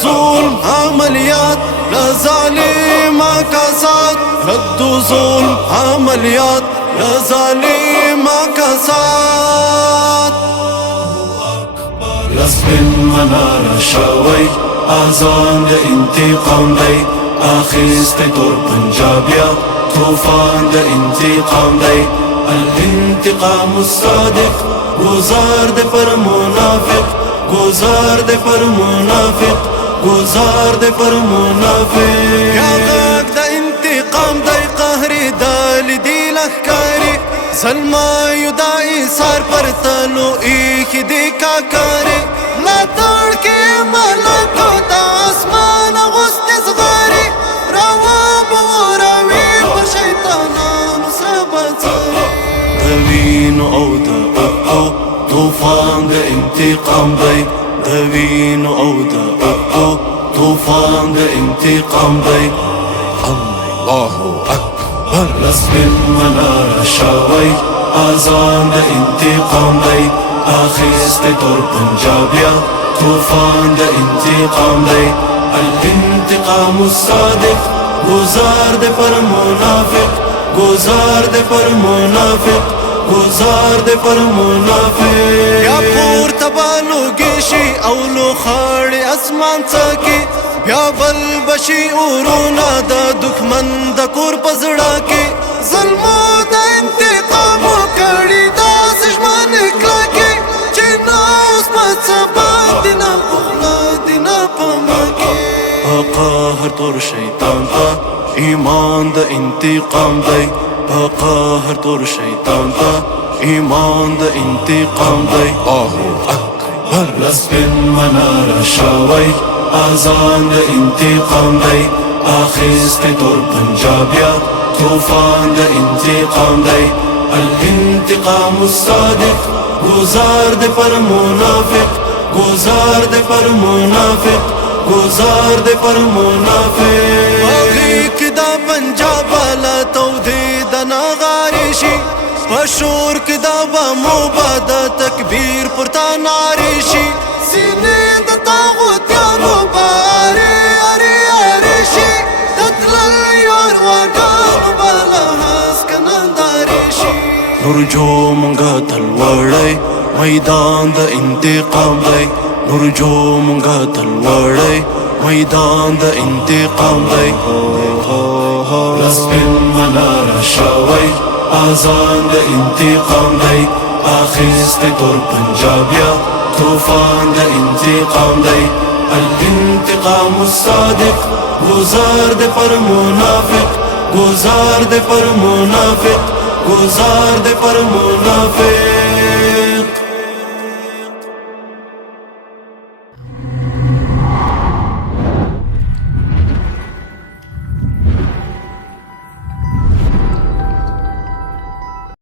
ظلم عملیات لظالم کسات، رد ظلم عملیات لظالم کسات. لسبن منار شوی آزان د انتقام دی، اخیست تور پنجابیا طوفان د انتقام دی. الانتقام الصادق گزار دے پر منافق، گزار دے پر منافق، گزار دے پر منافق. یا غاق دا انتقام دی قهری دال دی لخکاری، ظلمایو دا ایسار پر تلو ایخی دی کاکاری. لا تڑ کے ملکو دا اسمان غست زغاری، رواب و راوی پر شیطانان سبتاری. دوین او دا او طوفان د انتقام دی، دوین او دا او طوفان د انتقام دی. اللہ اکبر. لسبن منار شوی آزان د انتقام دی، اخیست تور پنجابیا طوفان د انتقام دی. الانتقام الصادق گزار دے پر منافق، گزار دے پر منافق، گزار دے پر منافق. یا پور تبالو گیشی اولو خاڑ اسمان چاکی، بیا بل بشی اورونا دا دکمن دا کور پزڑا کی. ظلمو دا انتقامو کڑی دا سشمان اکلا کی، چینا اس پس بان دینا پخلا دینا پما کی. قهر تور شیطان تا ایمان د انتقام دی، قهر تور شیطان تا ایمان د انتقام دی. اللہ اکبر. لسبن منار شوی آزان د انتقام دی، اخیست تور پنجابیا طوفان د انتقام دی. الانتقام الصادق گزار دے پر منافق، گزار دے پر منافق، گزار دے پر منافق. باغیک دا پنجاب والا تو دے دنا غاریشی، پشور کی دا بامو بادا تکبیر پرتا ناریشی. سینے دا تاغوتیانو بارے ارے آریشی، تتلل یور واگانو بالا حس کننداریشی. نرجو منگا تلوڑی میدان دا انتقام دی، نرجو منگا تلوڑی میدان دا انتقام دی. لسبن منار شوی آزان دا انتقام دی، اخیست تور پنجابیا طوفان دا انتقام دی. الانتقام الصادق گزار دے پر منافق، گزار دے پر منافق، گزار دے پر منافق.